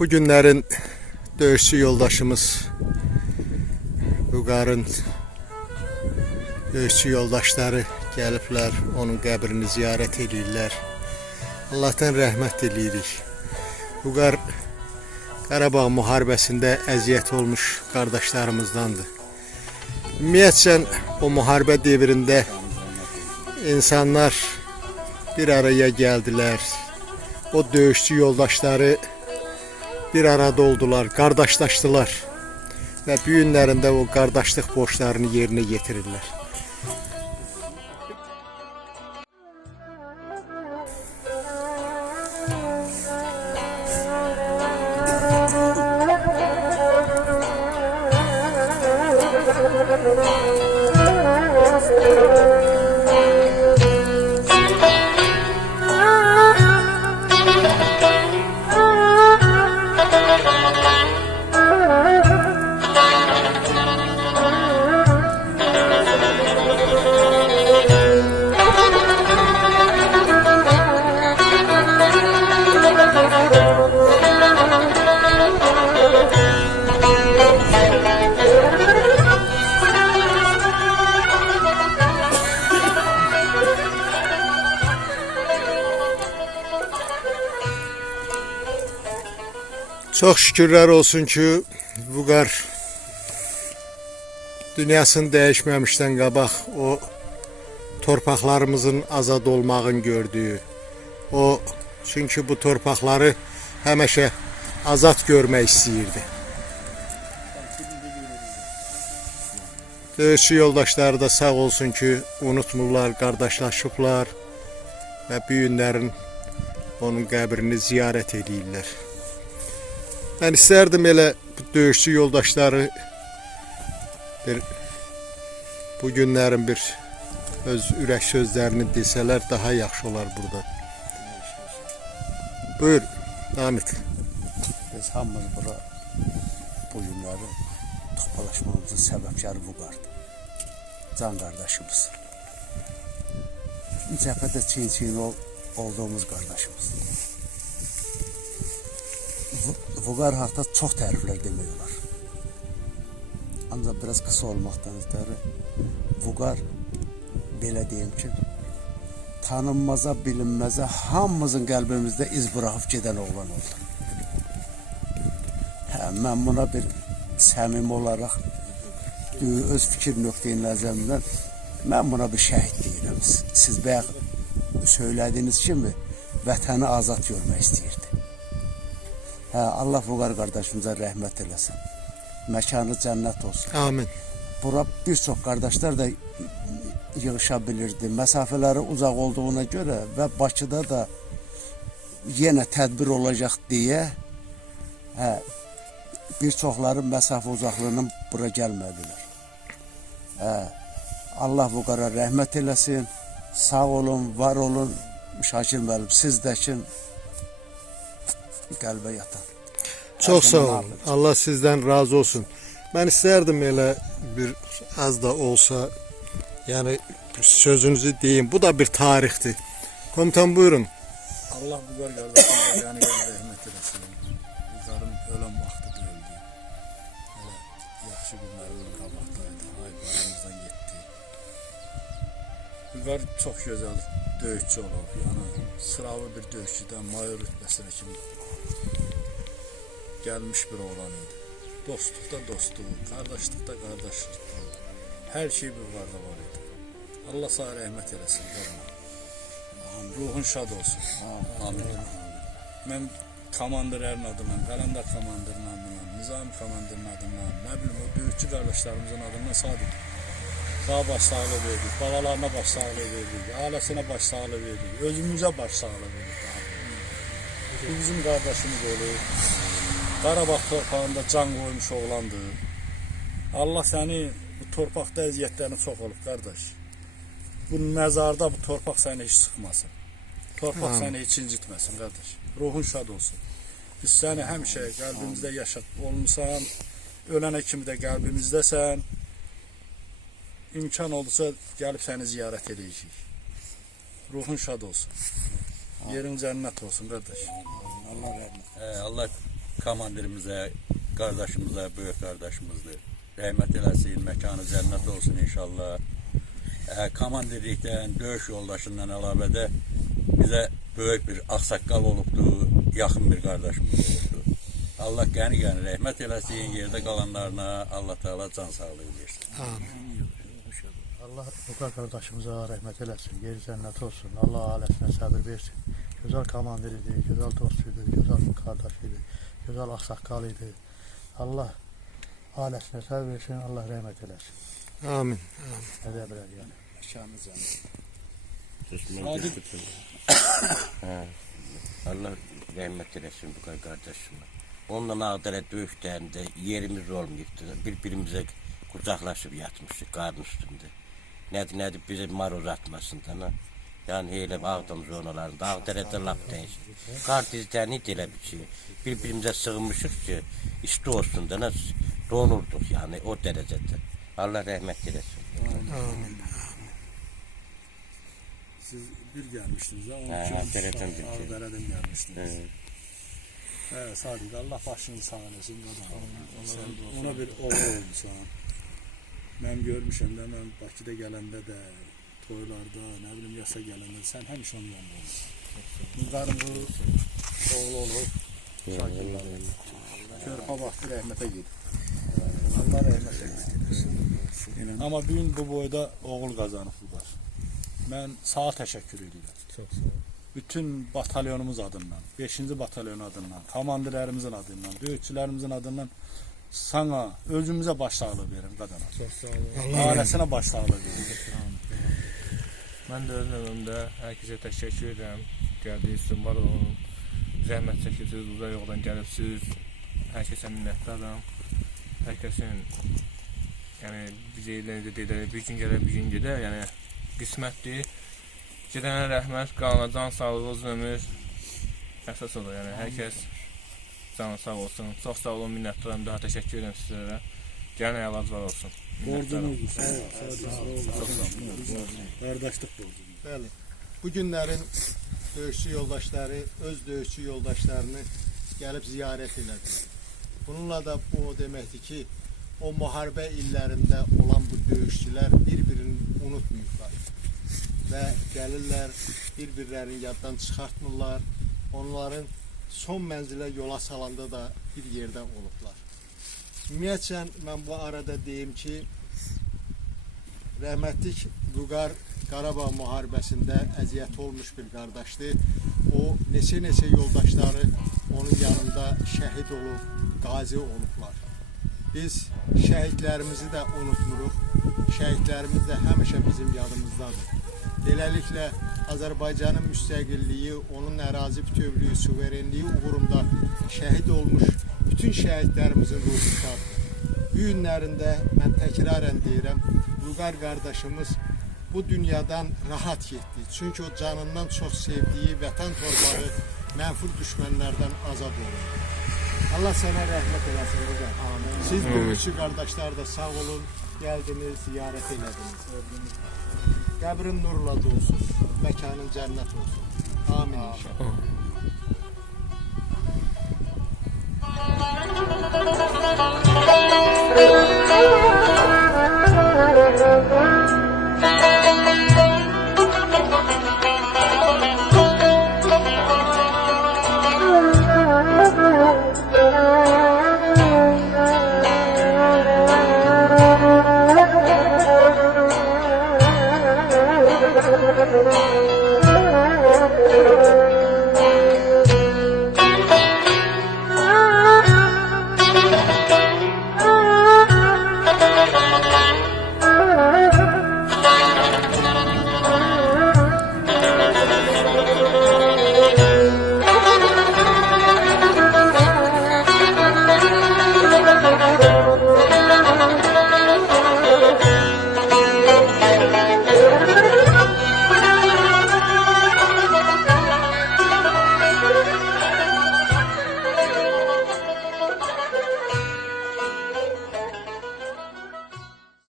Bu günlerin döyüşçü yoldaşımız Vüqarın döyüşçü yoldaşları gəliblər, onun qəbrini ziyarət edirlər. Allah'tan rəhmət edirik. Vüqar Qarabağ müharibəsində əziyyət olmuş qardaşlarımızdandır. Ümumiyyətlə o müharibə devrində insanlar bir araya gəldilər. O döyüşçü yoldaşları bir arada oldular, qardaşlaşdılar və bu günlərində o qardaşlıq borçlarını yerinə yetirirlər. Çok şükürler olsun ki Vüqar dünyasını değişmemişten qabaq o torpaqlarımızın azad olmağını gördüğü, o çünkü bu torpaqları həmişə azad görmək istəyirdi. Döyüşçü yoldaşları da sağ olsun ki unutmurlar, qardaşlaşıblar və bu günlərin onun qəbrini ziyarət edirlər. Ben isterdim elə bu döyüşçü yoldaşları bu günlərin bir öz ürək sözlərini desələr daha yaxşı olar burada. Buyur, Ahmet. Biz hamımız bura bu günləri topalaşmamızın səbəbkarı Vüqardır. Can qardaşımız. Cəbhədə çiyin olduğumuz qardaşımızdır. Vüqar haqda çox təriflər demək olar. Ancaq biraz qısa olmaqdan ötürü Vüqar belə deyim ki, tanınmaza, bilinməzə hamımızın qəlbimizdə iz buraxıb gedən oğlan oldu. Mən buna bir səmimi olaraq öz fikir nöqteyi nəzərimdən mən buna bir şəhid deyirəm. Siz bayaq söylədiyiniz kimi vətəni azad görmək istəyirdi. Allah Vüqar qardaşımıza rəhmət eləsin. Məkanı cənnət olsun. Amin. Bura bir çox qardaşlar da yığışa bilirdi. Məsafələri uzaq olduğuna görə və Bakıda da yenə tədbir olacaq deyə bir çoxları məsafə uzaqlığından bura gəlmədilər. Allah Vüqara rəhmət eləsin. Sağ olun, var olun. Şakir müəllim, siz də ki qəlbə yatan. Çok sağ olun. Allah sizden razı olsun. Ben isterdim elə bir az da olsa yani sözünüzü diyeyim. Bu da bir tarihti. Komutan buyurun. Allah Vüqar qardaşımıza yəni rəhmət eləsin. Vüqarın öləm vaxtıdır öldü. Elə yaxşı günlərinin qabaqdaydı. Ay baramızdan getdi. Vüqar çox gözəl döyüşçü olub. Yəni sıravi bir döyüşçüdən mayor rütbəsinə kimi gelmiş bir oğlan idi. Dostlukta dostluğu, kardeşlikte kardeşlikte, her şey bir varda var idi. Allah sana rəhmət eləsin. Ruhun şad olsun. Amin. Ben komandirlərin adından, Qalandar komandirinin adından, Nizami komandirinin adından, ne bileyim o döyüşçü kardeşlerimizin adından sadık. Sağ baş sağlığı verdik, balalarına baş sağlığı verdik, ailesine baş sağlığı verdik, özümüze baş sağlığı verdik. Bu bizim kardeşimiz olur. Qarabağ torpağında can qoymuş oğlandır. Allah səni bu torpaqda əziyyətlərini çox olub qardaş. Bu məzarda bu torpaq səni heç sıxmasın. Torpaq səni heç incitməsin qardaş. Ruhun şad olsun. Biz səni həmişə qəlbimizdə yaşat olmusan, ölənə kimi də qəlbimizdəsən. İmkan olursa gəlib səni ziyarət edəcəyik. Ruhun şad olsun. Yerin cennet olsun kardeş. Allah rəhmət. Allah komandirimize, kardeşimize, büyük kardeşimizdir. Rahmet eləsin, mekanı cennet olsun inşallah. Komandirlikten, dövüş yoldaşından əlavədə bize büyük bir aksakkal olubdu, yakın bir kardeşimiz olubdu. Allah gəni rahmet eləsin, yerde kalanlarına Allah Teala can sağlığı versin. Allah Vüqar kardeşimize rahmet eylesin, yeri cennet olsun, Allah ailesine sabır versin. Güzel komandiridir, güzel dostuydu, güzel kardeşiydi, güzel aksakalıydı. Allah ailesine sabır versin, Allah rahmet eylesin. Amin. Ne diyebilir yani. Şanı cennet. Allah rahmet eylesin bu kardeşime. Ondan Ağdərə döyüşlərində yerimiz olmayıbdı. Birbirimize kucaklaşıp yatmıştık karın üstünde. Nedir bize maroz atmasından. Yani hele Ağdam zonalarında Ağdərədə lap değiş. Kar dizden hiç elə bir şey. Birbirimize sığınmışık ki işte olsun da donurduk yani o derecede. Allah rahmet eylesin. Siz bir gelmiştiniz ha? Ağdərədən bir şey. Ağdərədən gelmiştiniz. Evet Sadık, Allah başını sağ eləsin. Ona bir oğul olmuşsan. Ben görmüşüm de, ben Bakıda gələndə də, toylarda, ne bileyim yasa gələndə, sen həmişə onun yanında olmuşsun. Bunların bu oğlu olur. Körpə vaxtı rəhmətə gedir. Allah rəhmət eylesin. Ama bugün bu boyda oğul kazanıb var. Ben sağ teşekkür edirəm. Çok sağ ol. Bütün batalyonumuz adından, 5-ci batalyon adından, komandirlərimizin adından, döyüşçülərimizin adından sana, özümüze başsağlığı verin qadana. Çok sağ olun. Ailesine başsağlığı verin. Ben de öz önümdə hər kəsə təşəkkür edirəm. Gəldiyiniz var olun. Zəhmət çəkirsiniz, uzaq yoldan gəlibsiniz. Hər kəsə minnətdaram. Hər kəsin yəni bizə necə deyirlər, bir gün gələr, bir gün gedər. Yəni qismətdir. Gedənə rəhmət, qalana can sağlığı, uzun ömür əsas olur. Yəni hər kəs canı sağ olsun. Çox sağ olun, minnətdaram. Daha təşəkkür edirəm sizlərə. Gələn əlac var olsun. Borcunuz, sağ ol. Kardeşlik borcunuz. Bəli. Bu günlərin döyüşçü yoldaşları öz döyüşçü yoldaşlarını gəlib ziyarət elədilər. Bununla da bu o deməkdir ki, o müharibə illərində olan bu döyüşçülər bir-birini unutmayıblar. Və gəlirlər, bir-birlərini yaddan çıxartmırlar. Onların son mənzilə yola salanda da bir yerdə olublar. Ümumiyyətlə, mən bu arada deyim ki, rəhmətlik Vüqar Qarabağ müharibəsində əziyyət olmuş bir qardaşdır. O, neçə yoldaşları onun yanında şəhid olub, qazi olublar. Biz şəhidlərimizi də unutmuruq. Şəhidlərimiz də həmişə bizim yadımızdadır. Beləliklə, Azərbaycanın müstəqilliyi, onun ərazi bütövlüyü, suverenliyi uğrunda şəhid olmuş bütün şəhidlərimizin ruhu şaddır. Bu günlərində mən təkrarən deyirəm, Vüqar qardaşımız bu dünyadan rahat getdi. Çünki o canından çox sevdiyi vətən torpağı mənfur düşmənlərdən azad oldu. Allah sənə rəhmət eləsin Vüqar. Siz döyüşçü qardaşlar da sağ olun, gəldiniz, ziyarət elədiniz. Qəbrin nurla dolsun, məkanın cənnət olsun. Amin inşallah.